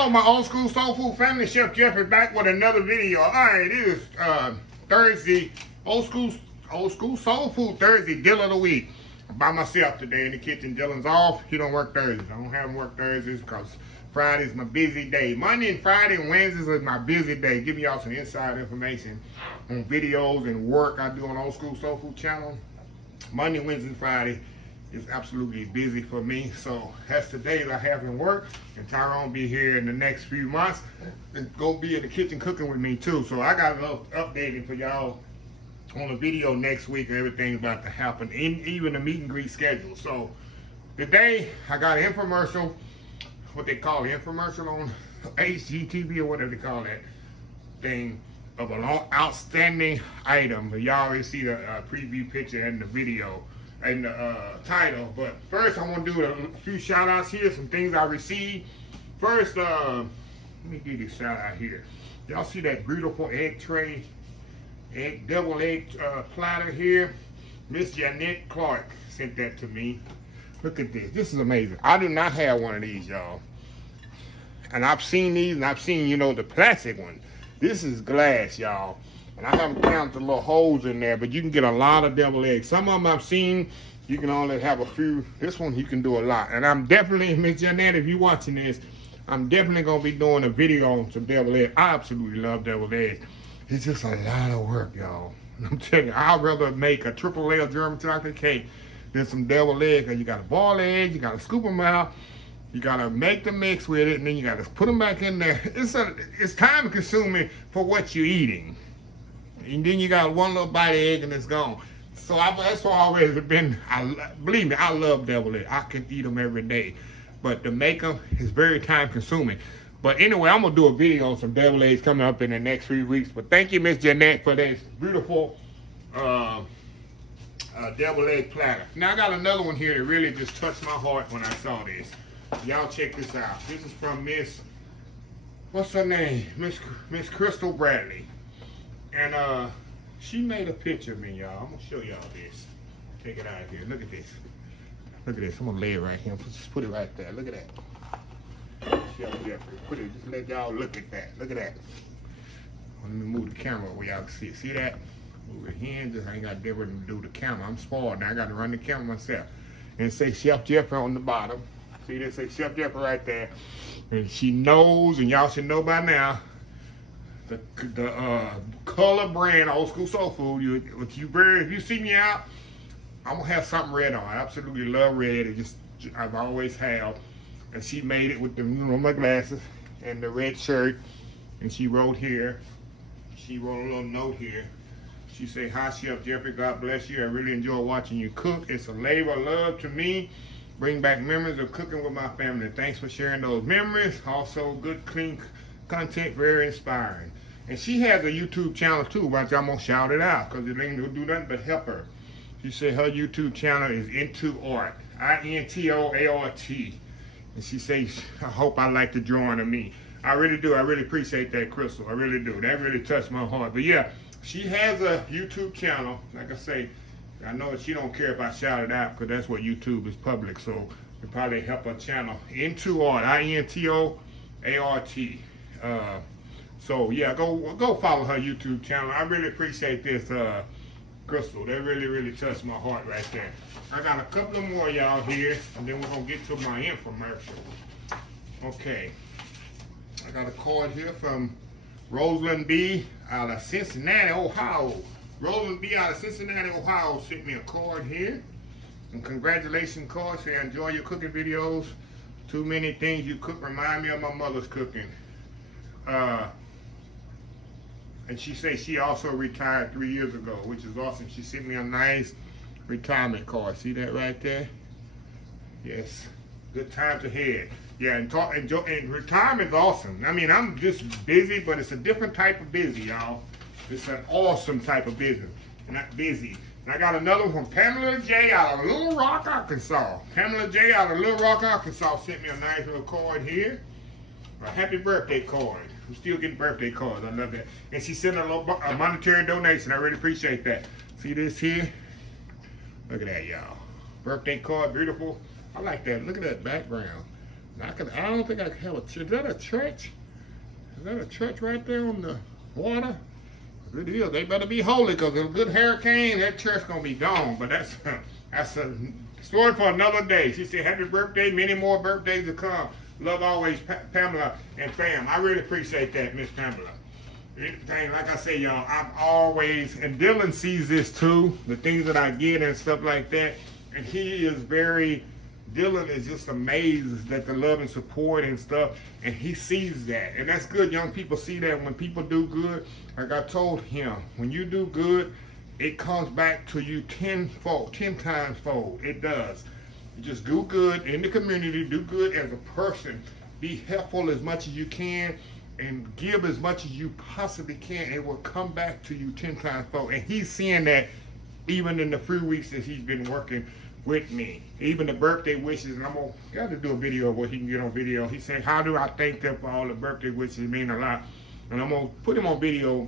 Hello, my old school soul food family. Chef Jeff is back with another video. All right, it is Thursday, old school soul food Thursday, deal of the week. I'm by myself today in the kitchen. Dylan's off. He don't work Thursdays. I don't have him work Thursdays because Friday's my busy day. Monday and Friday and Wednesdays is my busy day. Giving y'all some inside information on videos and work I do on old school soul food channel. Monday, Wednesday, and Friday is absolutely busy for me. So that's the days I have him work, and Tyrone be here in the next few months and go be in the kitchen cooking with me too. So I got a little updating for y'all on the video next week. Everything's about to happen, even the meet and greet schedule. So today I got an infomercial, what they call an infomercial on HGTV or whatever they call that thing, of an outstanding item. Y'all already see the preview picture and the video and the title. But first I want to do a few shout outs here, some things I received. First, let me give you a shout out here. Y'all see that beautiful egg tray, double egg platter here? Miss Jeanette Clark sent that to me. Look at this. This is amazing. I do not have one of these, y'all. And I've seen these, and I've seen, you know, the plastic one. This is glass, y'all. And I haven't counted the little holes in there, but you can get a lot of devil eggs. Some of them I've seen, you can only have a few. This one, you can do a lot. And I'm definitely, Miss Jeanette, if you're watching this, I'm definitely going to be doing a video on some devil eggs. I absolutely love devil eggs. It's just a lot of work, y'all. I'm telling you, I'd rather make a triple layer German chocolate cake than some devil eggs. Because you got to boil eggs, you got to scoop them out, you got to make the mix with it, and then you got to put them back in there. It's time consuming for what you're eating. And then you got one little bite of egg and it's gone. So that's why I always been, believe me, I love devil eggs. I can eat them every day. But to make them is very time consuming. But anyway, I'm going to do a video on some devil eggs coming up in the next few weeks. But thank you, Miss Jeanette, for this beautiful devil egg platter. Now I got another one here that really just touched my heart when I saw this. Y'all check this out. This is from Miss, what's her name? Miss Crystal Bradley. And she made a picture of me, y'all. I'm gonna show y'all this. Take it out of here. Look at this. Look at this. I'm gonna lay it right here. Just put it right there. Look at that. Put it. Just let y'all look at that. Look at that. Let me move the camera where y'all can see it. See that? Move it here. Just I ain't got to do the camera. I'm spoiled now. I got to run the camera myself. And it say Chef Jeff on the bottom. See, they say Chef Jeff right there. And she knows, and y'all should know by now, the color brand old school soul food. If you see me out, I'm gonna have something red on. I absolutely love red. I've always have. And she made it with the, you know, my glasses and the red shirt. And she wrote here. She wrote a little note here. She said, "Hi, Chef Jeffrey. God bless you. I really enjoy watching you cook. It's a labor of love to me. Bring back memories of cooking with my family. Thanks for sharing those memories. Also, good, clean content, very inspiring." And she has a YouTube channel too, but I'm gonna shout it out because it ain't gonna do nothing but help her. She said her YouTube channel is Into Art, INTOART. And she says, "I hope I like the drawing of me." I really do. I really appreciate that, Crystal. I really do. That really touched my heart. But yeah, she has a YouTube channel. Like I say, I know that she don't care if I shout it out because that's what YouTube is public. So it probably help her channel. Into Art, INTOART. So yeah, go follow her YouTube channel. I really appreciate this, Crystal. That really touched my heart right there. I got a couple of more y'all here, and then we're gonna get to my infomercial. Okay, I got a card here from Rosalind B. out of Cincinnati, Ohio. Rosalind B. out of Cincinnati, Ohio sent me a card here. And congratulations card. Say, "I enjoy your cooking videos. Too many things you cook remind me of my mother's cooking." And she says she also retired 3 years ago, which is awesome. She sent me a nice retirement card. See that right there? Yes. Good times ahead. Yeah, and retirement's awesome. I mean, I'm just busy, but it's a different type of busy, y'all. It's an awesome type of business. Not busy. And I got another one from Pamela J. out of Little Rock, Arkansas. Pamela J. out of Little Rock, Arkansas sent me a nice little card here. A happy birthday card. I'm still getting birthday cards. I love that. And she sent a monetary donation. I really appreciate that. See this here? Look at that, y'all. Birthday card, beautiful. I like that. Look at that background. I don't think I can have a church. Is that a church? Is that a church right there on the water? If it is, they better be holy, because if a good hurricane, that church gonna be gone. But that's a story for another day. She said, happy birthday, many more birthdays to come. Love always, Pamela and fam. I really appreciate that, Miss Pamela. Like I say, y'all, I'm always, and Dylan sees this too, the things that I get and stuff like that. And he is Dylan is just amazed at the love and support and stuff. And he sees that. And that's good. Young people see that when people do good. Like I told him, when you do good, it comes back to you 10 times fold. It does. You just do good in the community, do good as a person, be helpful as much as you can, and give as much as you possibly can. It will come back to you 10 times fold. And he's seeing that even in the few weeks that he's been working with me. Even the birthday wishes, and got to do a video of what he can get on video. He said, how do I thank them for all the birthday wishes? It mean a lot. And I'm going to put him on video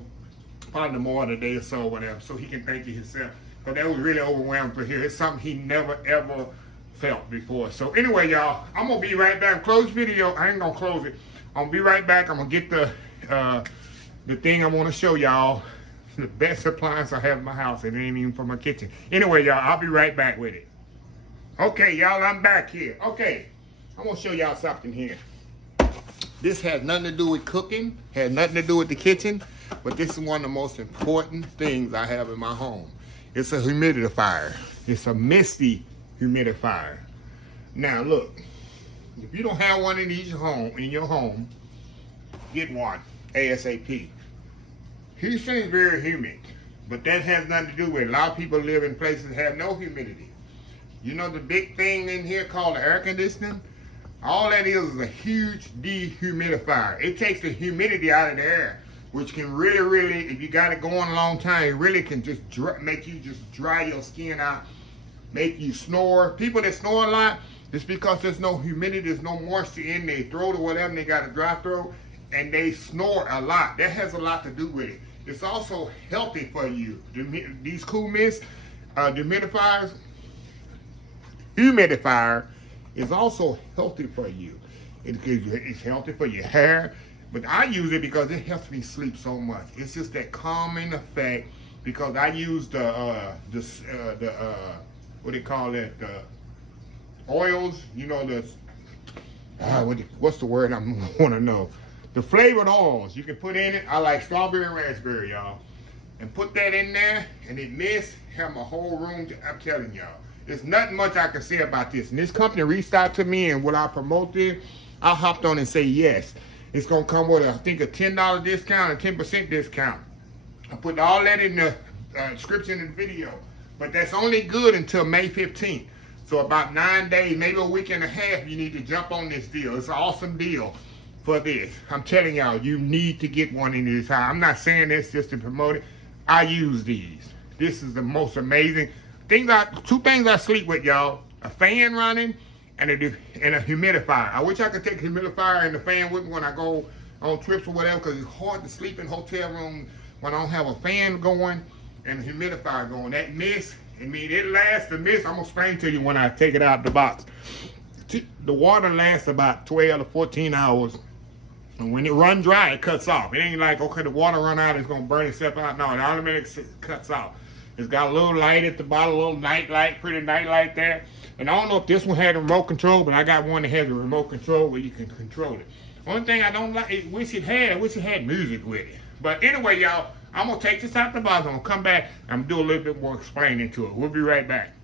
probably tomorrow, a day or so, whatever, so he can thank you himself. But that was really overwhelming for him. It's something he never, ever felt before. So anyway, y'all, I'm going to be right back. Close video. I ain't going to close it. I'm going to be right back. I'm going to get the thing I want to show y'all. The best appliance I have in my house. It ain't even for my kitchen. Anyway, y'all, I'll be right back with it. Okay, y'all, I'm back here. Okay, I'm going to show y'all something here. This has nothing to do with cooking. Has nothing to do with the kitchen. But this is one of the most important things I have in my home. It's a humidifier. It's a misty humidifier. Now, look. If you don't have one in your home, get one ASAP. Houston is very humid, but that has nothing to do with it. A lot of people live in places that have no humidity. You know the big thing in here called the air conditioning? All that is a huge dehumidifier. It takes the humidity out of the air, which can really, if you got it going a long time, it really can just make you just dry your skin out, make you snore. People that snore a lot, it's because there's no humidity, there's no moisture in their throat or whatever, and they got a dry throat, and they snore a lot. That has a lot to do with it. It's also healthy for you. These cool mist humidifier is also healthy for you. It's healthy for your hair, but I use it because it helps me sleep so much. It's just that calming effect, because I use what do they call it? Oils, you know, what's the word I want to know? The flavored oils you can put in it. I like strawberry and raspberry, y'all. And put that in there, and it have my whole room. I'm telling y'all, there's nothing much I can say about this. And this company reached out to me, and when I promote it, I hopped on and say yes. It's gonna come with, I think, a $10 discount, a 10% discount. I put all that in the description of the video. But that's only good until May 15th. So about 9 days, maybe a week and a half, you need to jump on this deal. It's an awesome deal for this. I'm telling y'all, you need to get one in this house. I'm not saying this just to promote it. I use these. This is the most amazing thing. Two things I sleep with, y'all. A fan running and a humidifier. I wish I could take a humidifier and the fan with me when I go on trips or whatever, because it's hard to sleep in hotel rooms when I don't have a fan going and a humidifier going. That mist, I mean, it lasts, the mist, I'm going to explain to you when I take it out of the box. The water lasts about 12 to 14 hours. And when it runs dry, it cuts off. It ain't like, okay, the water run out, it's going to burn itself out. No, it automatically cuts off. It's got a little light at the bottom, a little night light, pretty night light there. And I don't know if this one had a remote control, but I got one that has a remote control where you can control it. Only thing I don't like, I wish it had music with it. But anyway, y'all, I'm going to take this out the box. I'm going to come back and do a little bit more explaining to it. We'll be right back.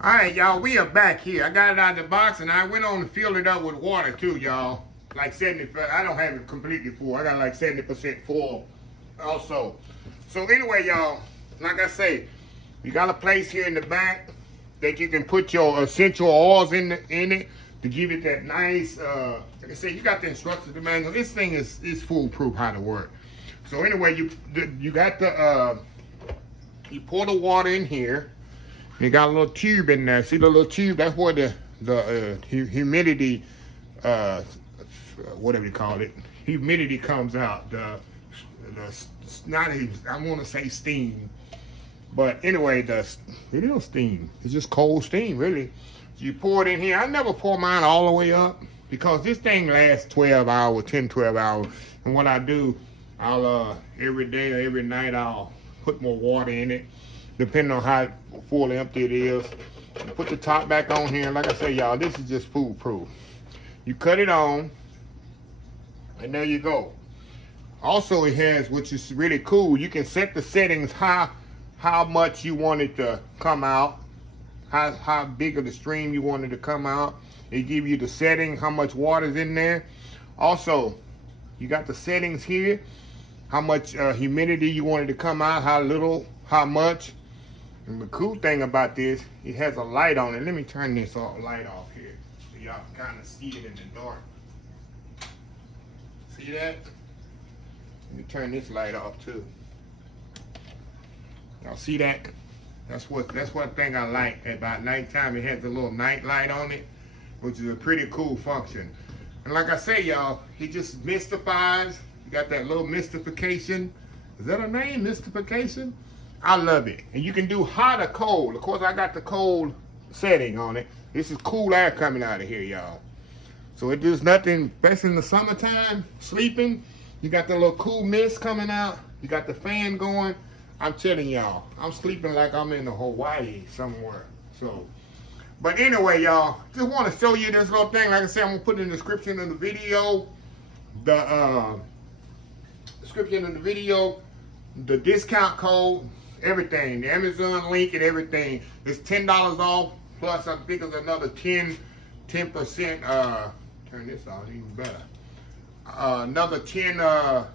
All right, y'all, we are back here. I got it out of the box, and I went on and filled it up with water, too, y'all. Like 70%. I don't have it completely full. I got like 70% full also. So anyway, y'all, like I say, you got a place here in the back that you can put your essential oils in it to give it that nice, like I said, you got the instructions, the manual. This thing is foolproof how to work. So anyway, you got the, you pour the water in here. You got a little tube in there. See the little tube? That's where the humidity, whatever you call it, humidity comes out. Not even, I want to say steam, but anyway, it is steam. It's just cold steam, really. So you pour it in here. I never pour mine all the way up. because this thing lasts 12 hours, 10, 12 hours. And what I do, I'll every day or every night I'll put more water in it, depending on how full or empty it is. Put the top back on here. Like I say, y'all, this is just foolproof. You cut it on, and there you go. Also, it has, which is really cool, you can set the settings how much you want it to come out, how big of the stream you want it to come out. It give you the setting, how much water's in there. Also, you got the settings here, how much humidity you want it to come out, how little, how much. And the cool thing about this, it has a light on it. Let me turn this light off here so y'all can kind of see it in the dark. See that? Let me turn this light off too. Y'all see that? That's one thing I like about nighttime. It has a little night light on it, which is a pretty cool function. And like I say, y'all, it just mystifies. You got that little mystification. Is that a name, mystification? I love it. And you can do hot or cold. Of course, I got the cold setting on it. This is cool air coming out of here, y'all. So it does nothing, especially in the summertime, sleeping. You got the little cool mist coming out. You got the fan going. I'm telling y'all, I'm sleeping like I'm in Hawaii somewhere. So, but anyway, y'all, just want to show you this little thing. Like I said, I'm going to put in the description of the video. The description of the video, the discount code, everything, the Amazon link and everything. It's $10 off, plus I think it's another 10%, turn this on even better. Another 10%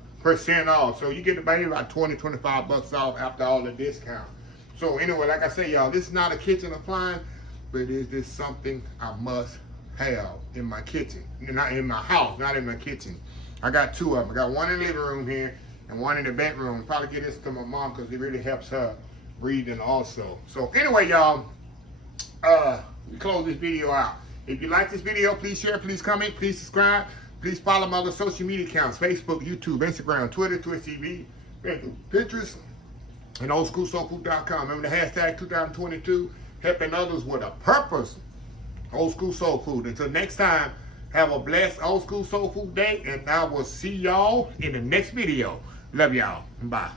off. So you get about 20, 25 bucks off after all the discount. So anyway, like I say, y'all, this is not a kitchen appliance, but it is just something I must have in my kitchen. Not in my house, not in my kitchen. I got two of them. I got one in the living room here and one in the bedroom. Probably get this to my mom because it really helps her breathing also. So anyway, y'all, we close this video out. If you like this video, please share, please comment, please subscribe. Please follow my other social media accounts, Facebook, YouTube, Instagram, Twitter, Twitch TV, Pinterest, and oldschoolsoulfood.com. Remember the hashtag 2022, helping others with a purpose. Old School Soul Food. Until next time, have a blessed Old School Soul Food day, and I will see y'all in the next video. Love y'all. Bye.